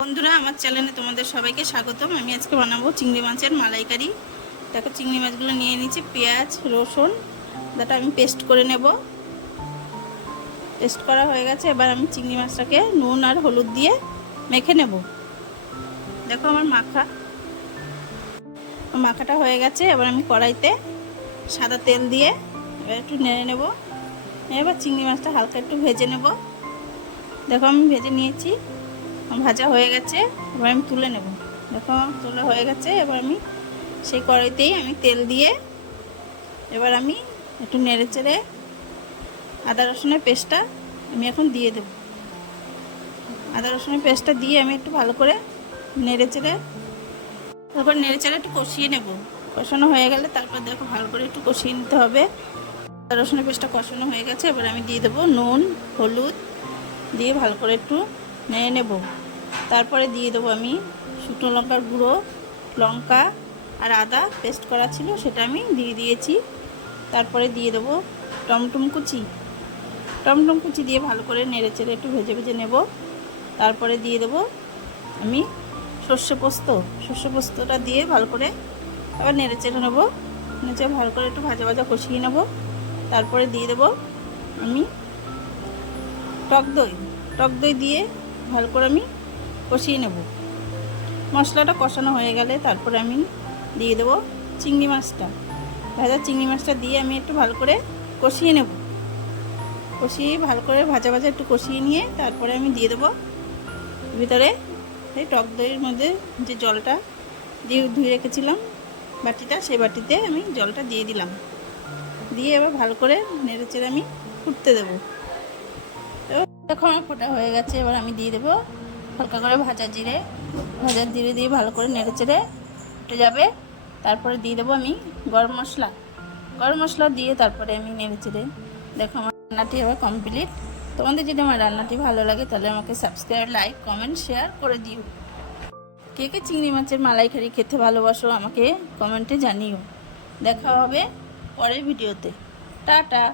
বন্ধুরা, আমার চ্যানেলে তোমাদের সবাইকে স্বাগতম। আমি আজকে বানাবো চিংড়ি মাছের মালাইকারি। দেখো, চিংড়ি মাছগুলো নিয়ে নিচ্ছি, পেঁয়াজ রসুন যেটা আমি পেস্ট করে নেব। পেস্ট করা হয়ে গেছে। এবার আমি চিংড়ি মাছটাকে নুন আর হলুদ দিয়ে মেখে নেব। দেখো, আমার মাখাটা হয়ে গেছে। এবার আমি কড়াইতে সাদা তেল দিয়ে এবার একটু নেড়ে নেব। এবার চিংড়ি মাছটা হালকা একটু ভেজে নেব। দেখো, আমি ভেজে নিয়েছি, ভাজা হয়ে গেছে। এবার আমি তুলে নেব। দেখো, তোলা হয়ে গেছে। এবার আমি সেই কড়াইতেই আমি তেল দিয়ে এবার আমি একটু নেড়ে চেড়ে আদা রসুনের পেস্টটা আমি এখন দিয়ে দেব। আদা রসুনের পেস্টটা দিয়ে আমি একটু ভালো করে নেড়ে চেড়ে তারপর নেড়ে চেড়ে একটু কষিয়ে নেব। কষানো হয়ে গেলে তারপর দেখো ভালো করে একটু কষিয়ে নিতে হবে। আদা রসুনের পেস্টটা কষানো হয়ে গেছে। এবার আমি দিয়ে দেবো নুন হলুদ দিয়ে ভালো করে একটু নেড়ে নেব। তারপরে দিয়ে দেবো আমি শুকনো লঙ্কার গুঁড়ো, লঙ্কা আর আদা পেস্ট করা ছিল সেটা আমি দিয়ে দিয়েছি। তারপরে দিয়ে দেবো টমটম কুচি দিয়ে ভালো করে নেড়ে চেড়ে একটু ভেজে ভেজে নেব। তারপরে দিয়ে দেবো আমি সর্ষে পোস্তটা দিয়ে ভালো করে আবার নেড়ে চেড়ে নেবো। নেড়ে ভালো করে একটু ভাজা ভাজা কষিয়ে নেব। তারপরে দিয়ে দেবো আমি টক দই দিয়ে ভালো করে আমি কষিয়ে নেব। মশলাটা কষানো হয়ে গেলে তারপরে আমি দিয়ে দেবো ভাজা চিংড়ি মাছটা দিয়ে আমি একটু ভালো করে কষিয়ে নেব। কষিয়ে ভালো করে ভাজা একটু কষিয়ে নিয়ে তারপরে আমি দিয়ে দেবো ভিতরে সেই টক দইয়ের মধ্যে যে জলটা দিয়ে ধুয়ে রেখেছিলাম বাটিটা, সেই বাটিতে আমি জলটা দিয়ে দিলাম। দিয়ে এবার ভালো করে নেড়ে চেড়ে আমি ফুটতে দেবো। দেখো, আমার ফোটা হয়ে গেছে। এবার আমি দিয়ে দেবো হালকা করে ভাজা জিরে দিয়ে ভালো করে নেড়ে চেড়ে ফুটে যাবে। তারপরে দিয়ে দেবো আমি গরম মশলা দিয়ে তারপরে আমি নেড়ে চেড়ে দেখো আমার রান্নাটি এবার কমপ্লিট। তোমাদের যদি আমার রান্নাটি ভালো লাগে তাহলে আমাকে সাবস্ক্রাইব, লাইক, কমেন্ট, শেয়ার করে দিও। কে কে চিংড়ি মাছের মালাইকারি খেতে ভালোবাসো আমাকে কমেন্টে জানিও। দেখা হবে পরের ভিডিওতে। টাটা।